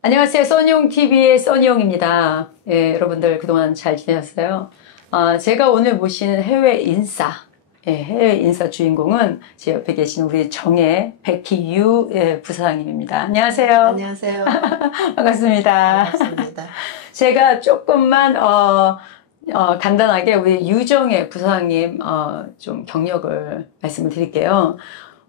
안녕하세요. 써니용TV의 써니용입니다. 예, 여러분들 그동안 잘 지내셨어요? 제가 오늘 모시는 해외 인싸, 해외 인싸 주인공은 제 옆에 계신 우리 정혜 백희유 부사장님입니다. 안녕하세요. 안녕하세요. 반갑습니다. 반갑습니다. 제가 조금만 간단하게 우리 유정혜 부사장님 좀 경력을 말씀을 드릴게요.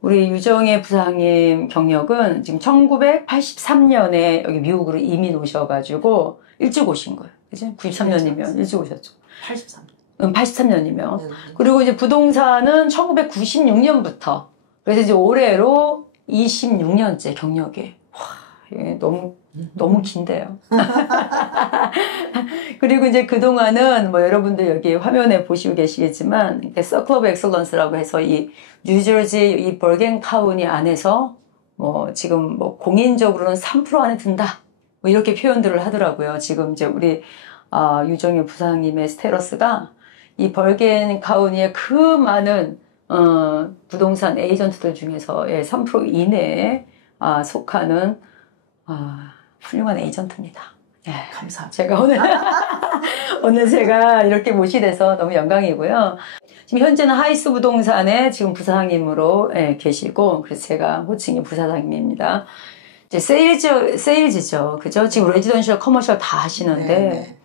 우리 유정혜 부사장님 경력은 지금 1983년에 여기 미국으로 이민 오셔가지고 일찍 오신 거예요. 그치? 93년이면 일찍 오셨죠. 83년. 83년이면. 그리고 이제 부동산은 1996년부터. 그래서 이제 올해로 26년째 경력이. 와, 이게 너무 긴데요. 그리고 이제 그동안은 뭐 여러분들 여기 화면에 보시고 계시겠지만 서클 오브 엑셀런스라고 해서 이 뉴저지 이 버겐 카운티 안에서 뭐 지금 뭐 공인적으로는 3% 안에 든다. 뭐 이렇게 표현들을 하더라고요. 지금 이제 우리 유정혜 부사장님의 스테러스가 이 버겐 카운티의 그 많은 부동산 에이전트들 중에서 3% 이내에 속하는 훌륭한 에이전트입니다. 예, 감사합니다. 제가 오늘 제가 이렇게 모시게 돼서 너무 영광이고요. 지금 현재는 하이스 부동산의 지금 부사장님으로 계시고, 그래서 제가 호칭이 부사장님입니다. 이제 세일즈죠. 그죠? 지금 레지던셜, 커머셜 다 하시는데, 네네.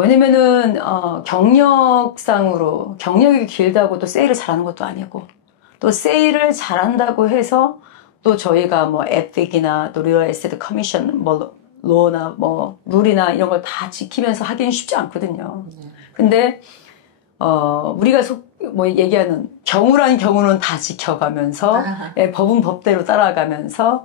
왜냐면은, 경력상으로, 경력이 길다고 또 세일을 잘하는 것도 아니고, 또 세일을 잘한다고 해서, 또 저희가 뭐 에픽이나 또 리얼 에스테이트 커미션 뭐 로나 뭐 룰이나 이런 걸 다 지키면서 하기는 쉽지 않거든요. 근데 우리가 뭐 얘기하는 경우란 경우는 다 지켜가면서 법은 법대로 따라가면서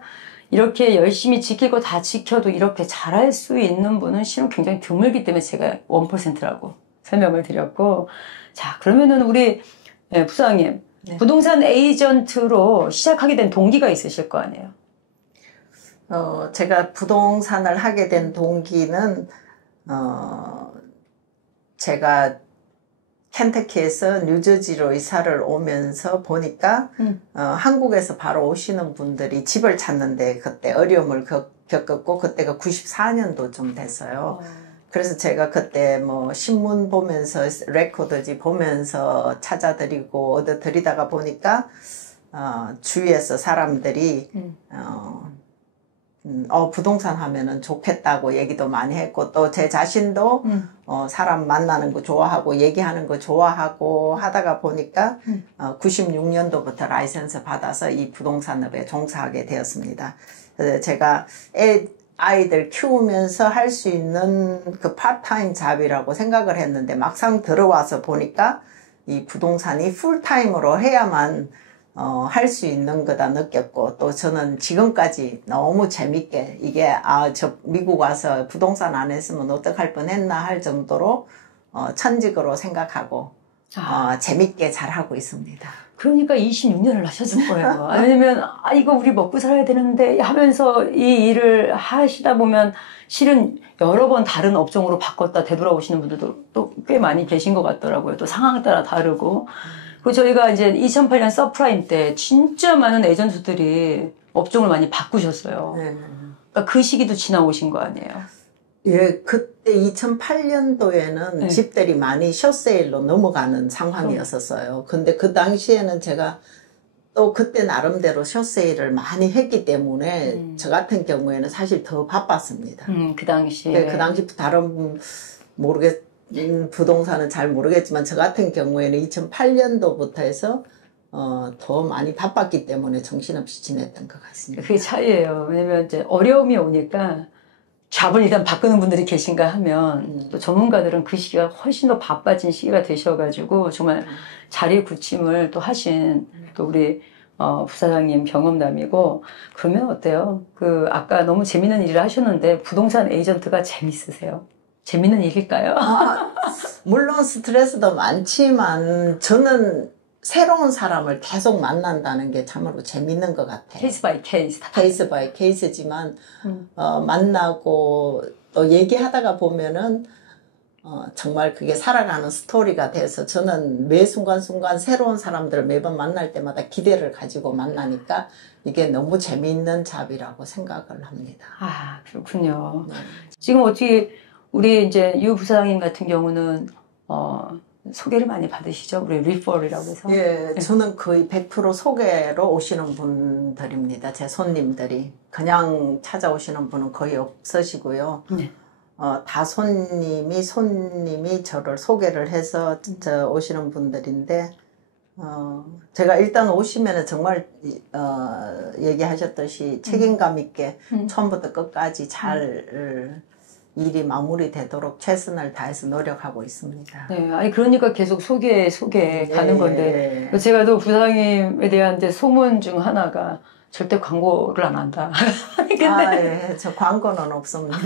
이렇게 열심히 지킬 거 다 지켜도 이렇게 잘할 수 있는 분은 실은 굉장히 드물기 때문에 제가 1%라고 설명을 드렸고, 자 그러면은 우리 부사장님, 네. 부동산 에이전트로 시작하게 된 동기가 있으실 거 아니에요? 제가 부동산을 하게 된 동기는, 제가 켄터키에서 뉴저지로 이사를 오면서 보니까, 한국에서 바로 오시는 분들이 집을 찾는데 그때 어려움을 겪었고, 그때가 94년도 됐어요. 그래서 제가 그때 뭐 신문 보면서 레코드지 보면서 찾아드리고 얻어드리다가 보니까 주위에서 사람들이 부동산 하면은 좋겠다고 얘기도 많이 했고, 또 제 자신도 사람 만나는 거 좋아하고 얘기하는 거 좋아하고 하다가 보니까 96년도부터 라이센스 받아서 이 부동산업에 종사하게 되었습니다. 그래서 제가 아이들 키우면서 할 수 있는 그 파트타임 잡이라고 생각을 했는데, 막상 들어와서 보니까 이 부동산이 풀타임으로 해야만 할 수 있는 거다 느꼈고, 또 저는 지금까지 너무 재밌게 이게 저 미국 와서 부동산 안 했으면 어떡할 뻔했나 할 정도로 천직으로 생각하고 재밌게 잘하고 있습니다. 그러니까 26년을 하셨을 거예요. 왜냐면 이거 우리 먹고 살아야 되는데 하면서 이 일을 하시다 보면 실은 여러 번 다른 업종으로 바꿨다 되돌아오시는 분들도 또 꽤 많이 계신 것 같더라고요. 또 상황 따라 다르고. 그리고 저희가 이제 2008년 서프라임 때 진짜 많은 에이전트들이 업종을 많이 바꾸셨어요. 그러니까 그 시기도 지나오신 거 아니에요? 예, 그때 2008년도에는 네. 집들이 많이 숏세일로 넘어가는 상황이었었어요. 근데 그 당시에는 제가 또 그때 나름대로 숏세일을 많이 했기 때문에 저 같은 경우에는 사실 더 바빴습니다. 그 당시에. 네, 그 당시 다른 부동산은 잘 모르겠지만 저 같은 경우에는 2008년도부터 해서 더 많이 바빴기 때문에 정신없이 지냈던 것 같습니다. 그게 차이예요. 왜냐면 이제 어려움이 오니까 잡을 일단 바꾸는 분들이 계신가 하면 또 전문가들은 그 시기가 훨씬 더 바빠진 시기가 되셔가지고 정말 자리 굳힘을 또 하신 또 우리 부사장님 경험담이고. 그러면 어때요? 아까 너무 재밌는 일을 하셨는데 부동산 에이전트가 재밌으세요? 재밌는 일일까요? 물론 스트레스도 많지만 저는 새로운 사람을 계속 만난다는 게 참으로 재밌는 것 같아요. 케이스 바이 케이스. 케이스 바이 케이스지만 만나고 또 얘기하다가 보면은 정말 그게 살아가는 스토리가 돼서 저는 매 순간순간 새로운 사람들을 매번 만날 때마다 기대를 가지고 만나니까 이게 너무 재미있는 잡이라고 생각을 합니다. 아, 그렇군요. 네. 지금 어떻게 우리 이제 유 부사장님 같은 경우는 소개를 많이 받으시죠? 우리 리퍼럴이라고 해서. 예, 네. 저는 거의 100% 소개로 오시는 분들입니다. 제 손님들이. 그냥 찾아오시는 분은 거의 없으시고요. 네. 다 손님이 저를 소개를 해서 오시는 분들인데, 제가 일단 오시면은 정말, 얘기하셨듯이 책임감 있게 처음부터 끝까지 잘 일이 마무리되도록 최선을 다해서 노력하고 있습니다. 네, 아니 그러니까 계속 소개 가는 건데 예. 제가 또 부사장님에 대한 이제 소문 중 하나가 절대 광고를 안 한다. 근데 예, 저 광고는 없습니다.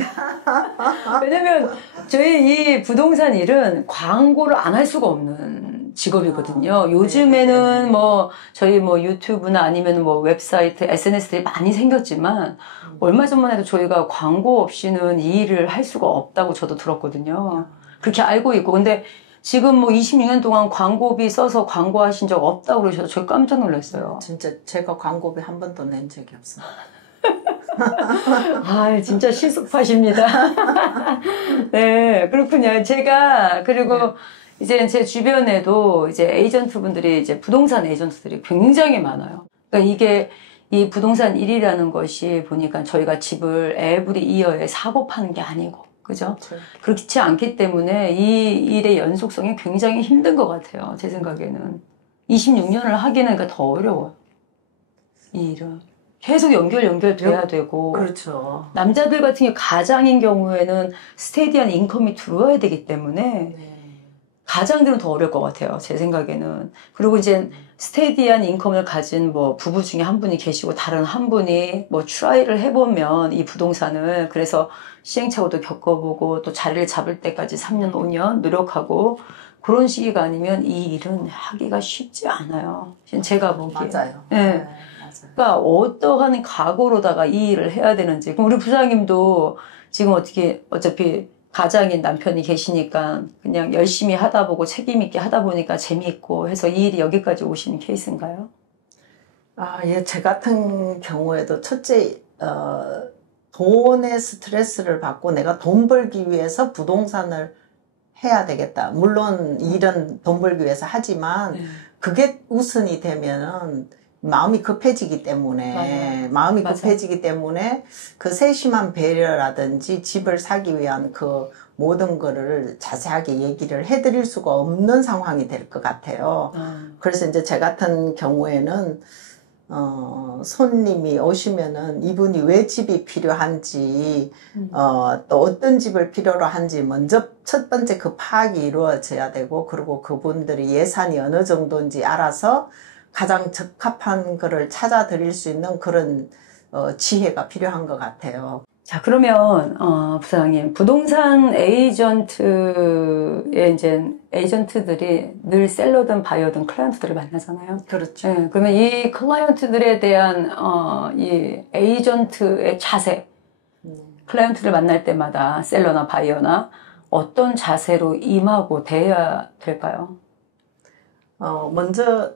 왜냐면 저희 이 부동산 일은 광고를 안 할 수가 없는 직업이거든요. 요즘에는 뭐 저희 뭐 유튜브나 아니면 뭐 웹사이트, SNS들이 많이 생겼지만 얼마 전만 해도 저희가 광고 없이는 이 일을 할 수가 없다고 저도 들었거든요. 그렇게 알고 있고. 근데 지금 뭐 26년 동안 광고비 써서 광고하신 적 없다고 그러셔서 저 깜짝 놀랐어요. 진짜 제가 광고비 한 번도 낸 적이 없어요. 아, 진짜 실속파십니다. 네, 그렇군요. 제가, 그리고 이제 제 주변에도 이제 에이전트 분들이 이제 부동산 에이전트들이 굉장히 많아요. 그러니까 이게 이 부동산 일이라는 것이 보니까 저희가 집을 에브리 이어에 사고 파는 게 아니고, 그죠? 그렇지 않기 때문에 이 일의 연속성이 굉장히 힘든 것 같아요. 제 생각에는. 26년을 하기는 그러니까 더 어려워요. 이 일은. 계속 연결돼야 되고. 그렇죠. 남자들 같은 경우 가장인 경우에는 스테디한 인컴이 들어와야 되기 때문에 가장들은 더 어려울 것 같아요. 제 생각에는. 그리고 이제 스테디한 인컴을 가진 뭐 부부 중에 한 분이 계시고 다른 한 분이 뭐 트라이를 해보면 이 부동산을 그래서 시행착오도 겪어보고 또 자리를 잡을 때까지 3년, 5년 노력하고 그런 시기가 아니면 이 일은 하기가 쉽지 않아요. 제가 보기에. 맞아요. 네. 그러니까 어떠한 각오로다가 이 일을 해야 되는지. 그럼 우리 부장님도 지금 어차피 가장인 남편이 계시니까 그냥 열심히 하다 보고 책임 있게 하다 보니까 재미있고 해서 이 일이 여기까지 오신 케이스인가요? 예, 제 같은 경우에도 첫째, 돈의 스트레스를 받고 내가 돈 벌기 위해서 부동산을 해야 되겠다. 물론 일은 돈 벌기 위해서 하지만 그게 우선이 되면은 마음이 급해지기 때문에 급해지기 때문에 그 세심한 배려라든지 집을 사기 위한 그 모든 거를 자세하게 얘기를 해드릴 수가 없는 상황이 될 것 같아요. 그래서 이제 제 같은 경우에는 손님이 오시면은 이분이 왜 집이 필요한지 또 어떤 집을 필요로 한지 먼저 첫 번째 그 파악이 이루어져야 되고 그리고 그분들이 예산이 어느 정도인지 알아서 가장 적합한 거를 찾아 드릴 수 있는 그런 지혜가 필요한 것 같아요. 자, 그러면 부사장님, 부동산 에이전트의 이제 에이전트들이 늘 셀러든 바이어든 클라이언트들을 만나잖아요. 그렇죠. 네, 그러면 이 클라이언트들에 대한 이 에이전트의 자세, 클라이언트를 만날 때마다 셀러나 바이어나 어떤 자세로 임하고 대해야 될까요? 먼저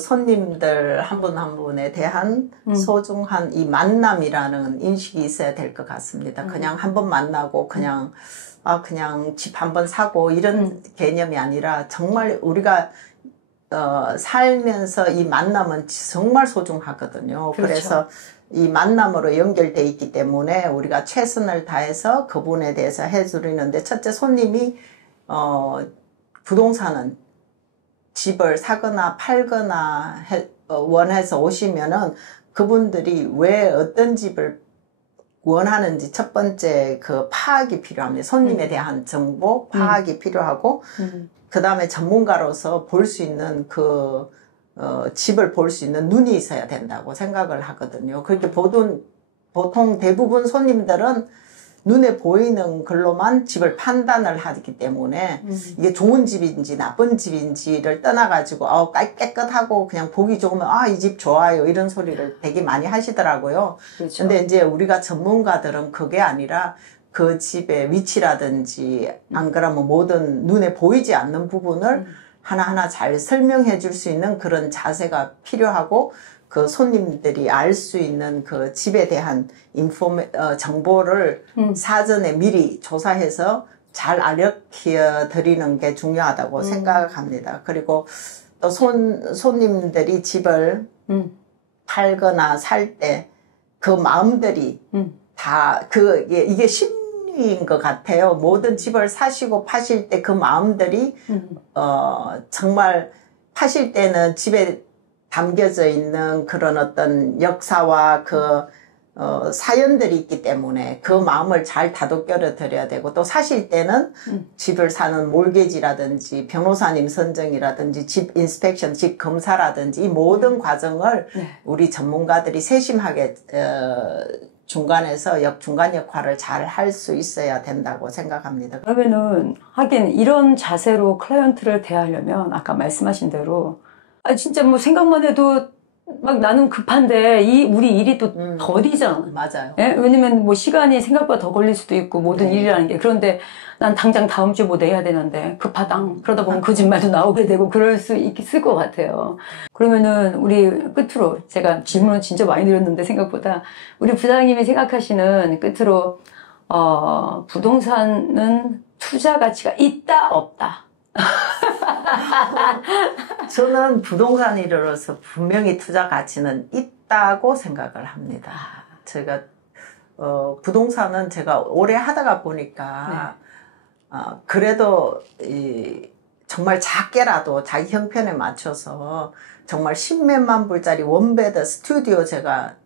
손님들 한 분 한 분에 대한 소중한 이 만남이라는 인식이 있어야 될 것 같습니다. 그냥 한 번 만나고 그냥 집 한 번 사고 이런 개념이 아니라 정말 우리가 살면서 이 만남은 정말 소중하거든요. 그렇죠. 그래서 이 만남으로 연결돼 있기 때문에 우리가 최선을 다해서 그분에 대해서 해드리는데 첫째 손님이 부동산은 집을 사거나 팔거나 원해서 오시면은 그분들이 왜 어떤 집을 원하는지 첫 번째 그 파악이 필요합니다. 손님에 대한 정보 파악이 필요하고 그 다음에 전문가로서 볼 수 있는 집을 볼 수 있는 눈이 있어야 된다고 생각을 하거든요. 그렇게 보통 대부분 손님들은 눈에 보이는 걸로만 집을 판단을 하기 때문에 이게 좋은 집인지 나쁜 집인지를 떠나가지고 깨끗하고 그냥 보기 좋으면 이 집 좋아요 이런 소리를 되게 많이 하시더라고요. 그렇죠. 근데 이제 우리가 전문가들은 그게 아니라 그 집의 위치라든지 안 그러면 모든 눈에 보이지 않는 부분을 하나하나 잘 설명해 줄 수 있는 그런 자세가 필요하고 그 손님들이 알 수 있는 그 집에 대한 정보를 사전에 미리 조사해서 잘 알려 드리는 게 중요하다고 생각합니다. 그리고 또 손님들이 집을 팔거나 살 때 그 마음들이 다 이게 심리인 것 같아요. 모든 집을 사시고 파실 때 그 마음들이 정말 파실 때는 집에 담겨져 있는 그런 어떤 역사와 그 사연들이 있기 때문에 그 마음을 잘 다독여 드려야 되고 또 사실 때는 집을 사는 몰개지라든지 변호사님 선정이라든지 집 인스펙션, 집 검사라든지 이 모든 과정을 우리 전문가들이 세심하게 중간에서 중간 역할을 잘 할 수 있어야 된다고 생각합니다. 그러면은 하긴 이런 자세로 클라이언트를 대하려면 아까 말씀하신 대로 진짜 뭐 생각만 해도 막 나는 급한데 우리 일이 또 더디잖아. 맞아요. 예? 왜냐면 뭐 시간이 생각보다 더 걸릴 수도 있고 모든 일이라는 게. 그런데 난 당장 다음 주 뭐 내야 되는데 급하당. 그러다 보면 거짓말도 나오게 되고 그럴 수 있을 것 같아요. 그러면은 우리 끝으로 제가 질문을 진짜 많이 드렸는데 생각보다 우리 부장님이 생각하시는 끝으로 부동산은 투자 가치가 있다 없다. 저는 부동산 일으로서 분명히 투자 가치는 있다고 생각을 합니다. 제가 부동산은 제가 오래 하다가 보니까 그래도 정말 작게라도 자기 형편에 맞춰서 정말 10몇만 불짜리 원베드 스튜디오 제가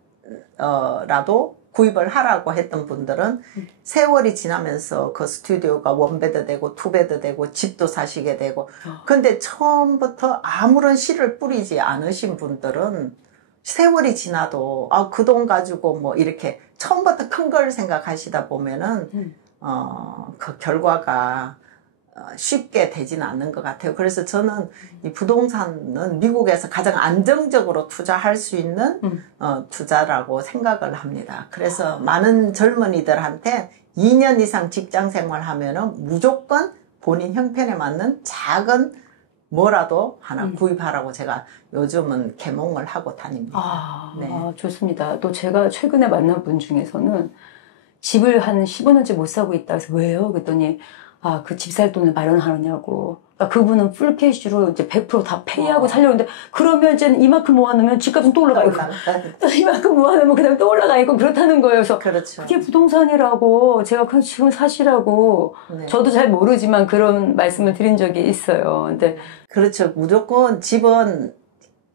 라도 구입을 하라고 했던 분들은 세월이 지나면서 그 스튜디오가 원베드 되고 투베드 되고 집도 사시게 되고 근데 처음부터 아무런 씨를 뿌리지 않으신 분들은 세월이 지나도 그 돈 가지고 뭐 이렇게 처음부터 큰 걸 생각하시다 보면은 그 결과가 쉽게 되지는 않는 것 같아요. 그래서 저는 이 부동산은 미국에서 가장 안정적으로 투자할 수 있는 투자라고 생각을 합니다. 그래서 많은 젊은이들한테 2년 이상 직장 생활하면은 무조건 본인 형편에 맞는 작은 뭐라도 하나 구입하라고 제가 요즘은 계몽을 하고 다닙니다. 네. 좋습니다. 또 제가 최근에 만난 분 중에서는 집을 한 15년째 못 사고 있다. 그래서 왜요? 그랬더니 그 집 살 돈을 마련하느냐고. 그분은 풀캐시로 이제 100% 다 페이하고 살려고 했는데, 그러면 이제 이만큼 모아놓으면 집값은 또 올라가 있고, 또 이만큼 모아놓으면 그 다음에 또 올라가 있고, 그렇다는 거예요. 그래서 그렇죠. 그게 부동산이라고, 제가 그냥 지금 사시라고, 저도 잘 모르지만 그런 말씀을 드린 적이 있어요. 근데. 그렇죠. 무조건 집은,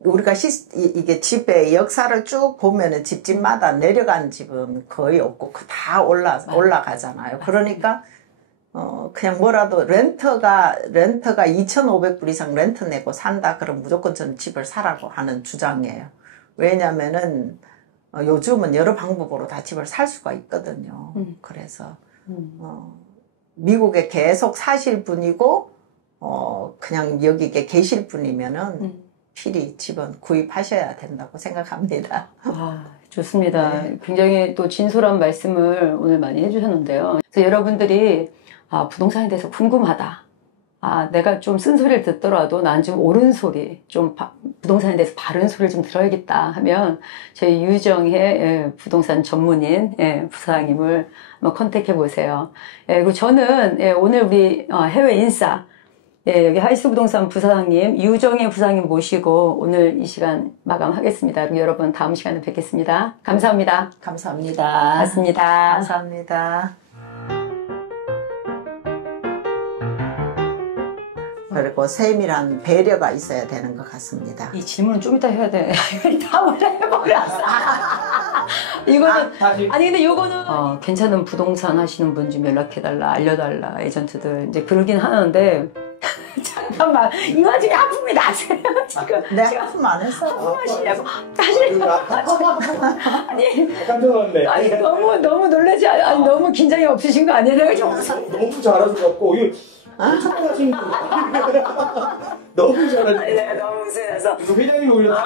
우리가 이게 집의 역사를 쭉 보면은 집마다 내려간 집은 거의 없고, 다 올라가잖아요. 그러니까, 그냥 뭐라도 렌터가 2,500불 이상 렌트 내고 산다 그럼 무조건 저는 집을 사라고 하는 주장이에요. 왜냐면은 요즘은 여러 방법으로 다 집을 살 수가 있거든요. 그래서 미국에 계속 사실 분이고 그냥 여기에 계실 분이면은 필히 집은 구입하셔야 된다고 생각합니다. 좋습니다. 네. 굉장히 또 진솔한 말씀을 오늘 많이 해주셨는데요. 그래서 여러분들이 부동산에 대해서 궁금하다. 내가 좀 쓴소리를 듣더라도 난 좀 옳은 소리, 좀 부동산에 대해서 바른 소리를 좀 들어야겠다 하면 저희 유정의 부동산 전문인 부사장님을 한번 컨택해 보세요. 그리고 저는 오늘 우리 해외 인싸 여기 하이스 부동산 부사장님 유정의 부사장님 모시고 오늘 이 시간 마감하겠습니다. 그리고 여러분 다음 시간에 뵙겠습니다. 감사합니다. 감사합니다. 맞습니다. 감사합니다. 그리고 세밀한 배려가 있어야 되는 것 같습니다. 이 질문은 좀 이따 해야 돼. 다음을 해버렸어. 이거는 아니 근데 요거는 괜찮은 부동산 하시는 분 좀 연락해달라, 알려달라 에이전트들 이제 그러긴 하는데 잠깐만 이 와중에 하품이 나세요 지금. 내가 하품 안 했어. 하품하시냐고. 아니 깜짝 놀랐네. 아니 너무 놀라지 아니 너무 긴장이 없으신 거 아니에요? 내가 좀 너무 잘하셔갖고 이거 엄청 하신 거 너무 잘하시고 내가 너무 웃으면서 회장님 오히려